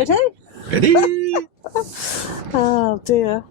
Ready? Ready? Oh dear.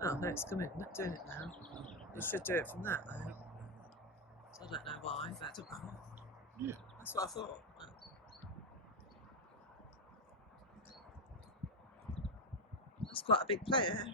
Oh, no, it's coming. Not doing it now. You should do it from that though. So I don't know why. That doesn't matter. Yeah. That's what I thought. That's quite a big player.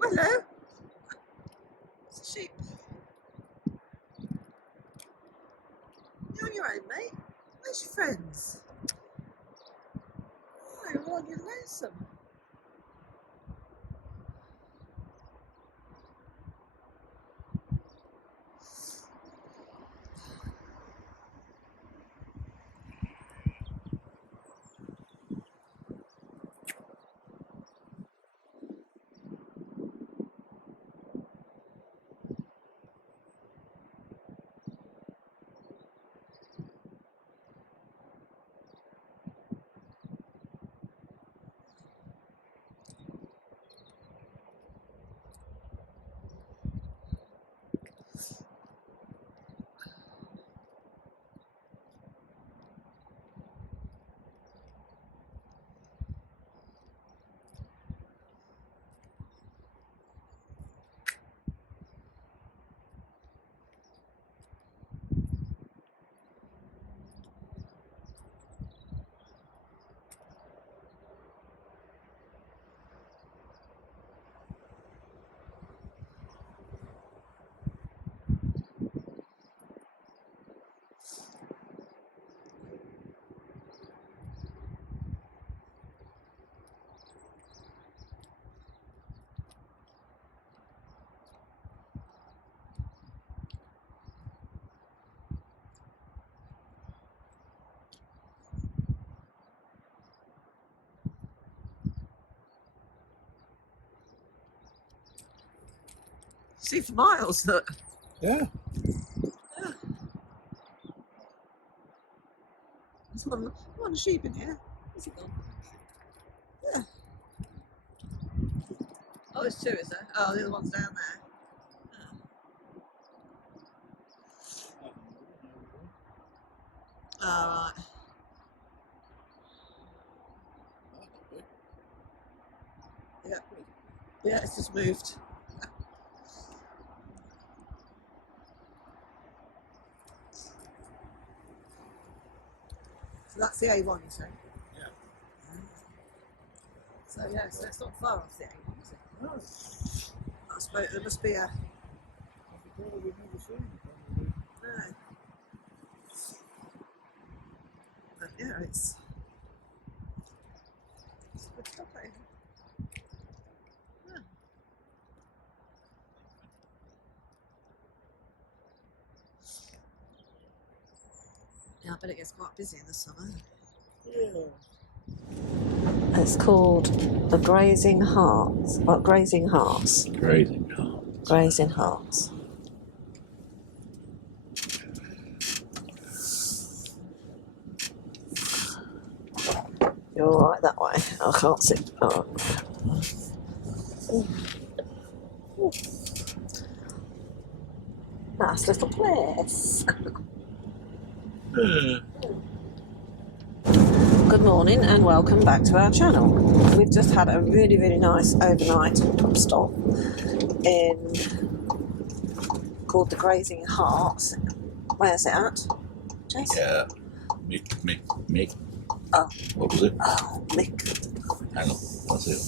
Hello. It's a sheep. You're on your own, mate. Where's your friends? Oh, you're all on your lonesome. See for miles, look. Yeah. Yeah. There's one sheep in here. Where's he gone? Yeah. Oh, there's two, is there? Oh, the other one's down there. Oh, right. Yeah. Yeah, it's just moved. So that's the A1, you say? Yeah. So yes, that's not far off the A1, is it? No. I suppose there must be a. We've never seen it. No. But yeah, it's a good stop over. Yeah. Yeah, I bet it gets quite busy in the summer. Yeah. It's called the Grazing Harts. Well, Grazing Harts. Grazing Harts. Grazing Harts. You're all right that way. I can't see. Oh. Ooh. Nice little place. Good morning and welcome back to our channel. We've just had a really, really nice overnight stop in called the Grazing Harts. Where's it at? Jason? Yeah. Mick. Oh. What was it? Oh, Mick. Hang on. What's it?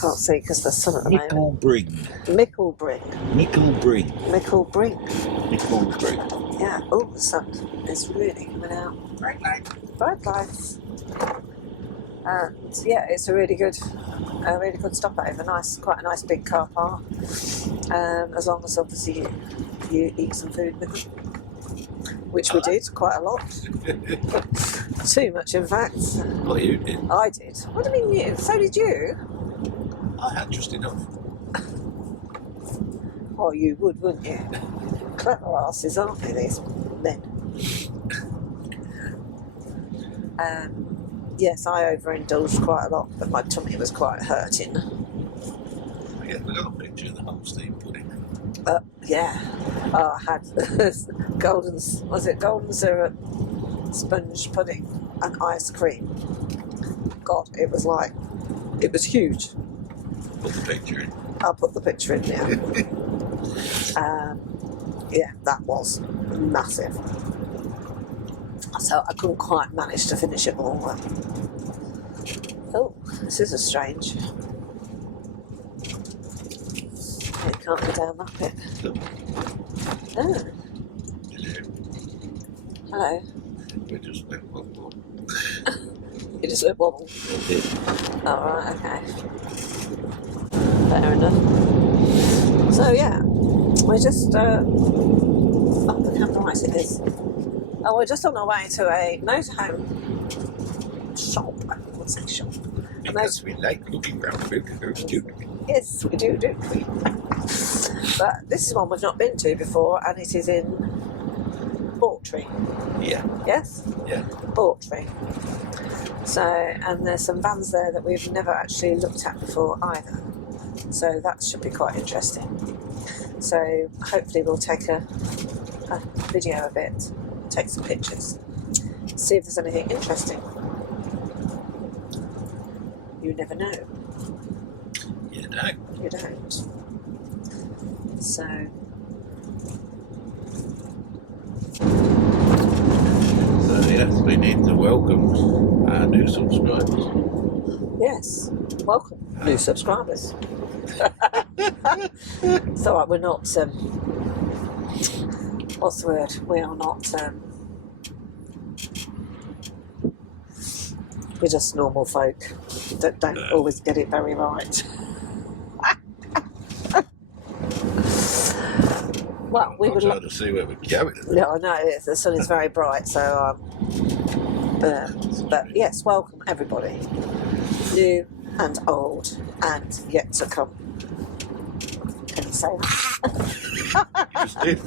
Can't see because there's sun at the moment. Micklebring. Micklebring. Micklebring. Micklebring. Yeah. Oh, the sun is really coming out. Bright light. Bright lights. And yeah, it's a really good stopover. Nice, quite a nice big car park. As long as obviously you eat some food with them, which we did quite a lot. Too much, in fact. Well, you did. I did. What do you mean you? So did you? I had just enough. Oh, you would, wouldn't you? Clever asses, aren't they, these men? Yes, I overindulged quite a lot, but my tummy was quite hurting. Yeah, we got a picture of the Holstein pudding. Yeah. Oh, I had golden syrup sponge pudding and ice cream. God, it was huge. Put the picture in. I'll put the picture in there. Yeah, that was massive. So I couldn't quite manage to finish it all. Oh, this is a strange. It can't go down that bit. Oh. Hello. We just went wobble. You just went wobble. Oh, right, okay. Fair enough. So yeah, we're just oh, the camera right it is. Oh, we're just on our way to a motorhome shop. What's that shop? Because we like looking around motorhomes, do we? Yes, we do, don't we? But this is one we've not been to before, and it is in Bawtry. Yeah. Yes? Yeah. Bawtry. So, and there's some vans there that we've never actually looked at before either. So that should be quite interesting. So hopefully we'll take a video of it, take some pictures, see if there's anything interesting. You never know. You don't. You don't. So yes, we need to welcome our new subscribers. yes, welcome new subscribers. It's all right, we're not what's the word? We are not we're just normal folk that don't always get it very right. Well, we would like to see where we're going. Yeah, I know the sun is very bright, so but yes, welcome everybody, new and old, and yet to come. Can you say that? You just did.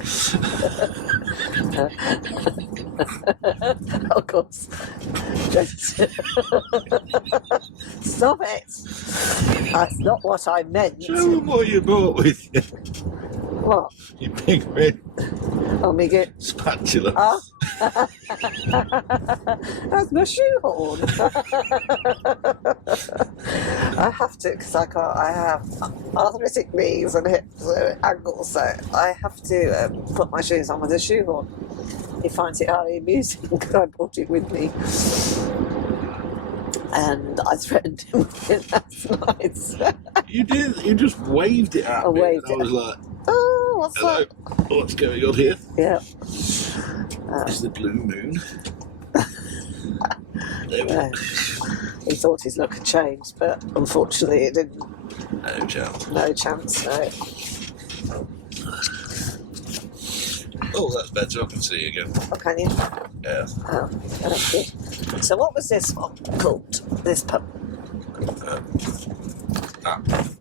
Of course. Stop it. That's not what I meant. Show them what you bought with you. What? You big red Oh, me good. spatula. Ah. That's my shoehorn. I have to, because I can't. I have arthritic knees and hips and ankles, so I have to put my shoes on with a shoehorn. He finds it highly amusing because I brought it with me. and I threatened him with it last night. You did. You just waved it at me. Waved and I was like, oh, what's hello. that? What's going on here? Yeah. It's the blue moon. He thought his luck had changed, but unfortunately it didn't. No chance. No chance, no. Oh, that's better. I can see again. Oh, can you? Yeah. Oh, that's good. So what was this one called? This pup?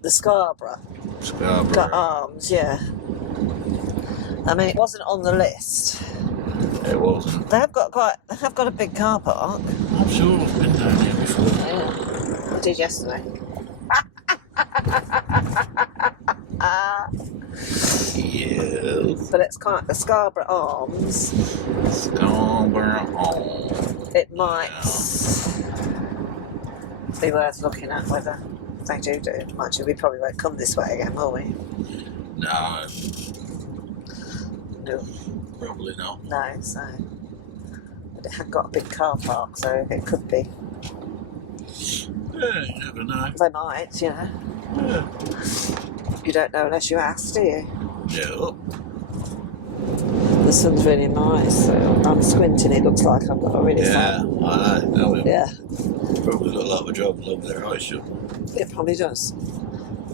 The Scarborough. Scarborough. Got arms, yeah. I mean, it wasn't on the list. It wasn't. They have got a big car park. I'm sure I've been down here before. Yeah. I did yesterday. Yes. But it's kind of the Scarborough Arms. Scarborough Arms. It might be worth looking at whether they do it. Mind you, we probably won't come this way again, will we? No. No. Probably not. No, so. But it had got a big car park, so it could be. Yeah, you never know. They might, you know. Yeah. You don't know unless you ask, do you? Yeah. The sun's really nice, so I'm squinting. It looks like I've got a really fun. I know. Yeah, Probably got a lot of trouble over there, I should. it probably does.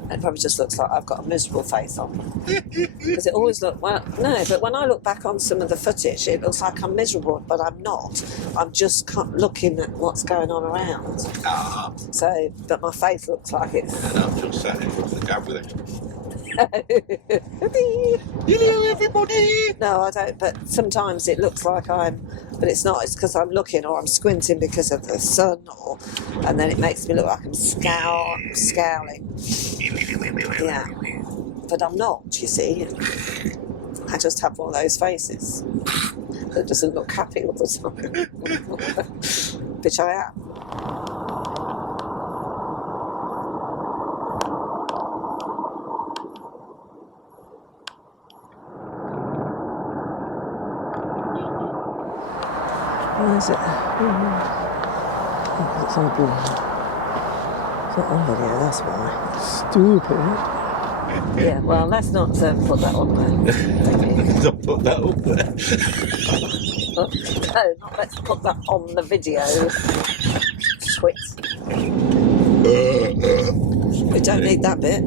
It probably just looks like I've got a miserable face on. Because it always looks, well, no, but when I look back on some of the footage, it looks like I'm miserable, but I'm not. I'm just looking at what's going on around. Ah. So, but my face looks like it's... And I'm just sat in front of the camera. Hello, everybody! No, I don't, but sometimes it looks like but it's not, it's because I'm looking or I'm squinting because of the sun, and then it makes me look like I'm scowling. Yeah, but I'm not, you see. I just have one of those faces that doesn't look happy all the time. Which I am. Where is it? Oh, it's on blue. It's not on video, that's why. Stupid. Yeah, well, let's not put that on there. Don't put that up there. No, let's put that on the video. Twit. We don't need that bit.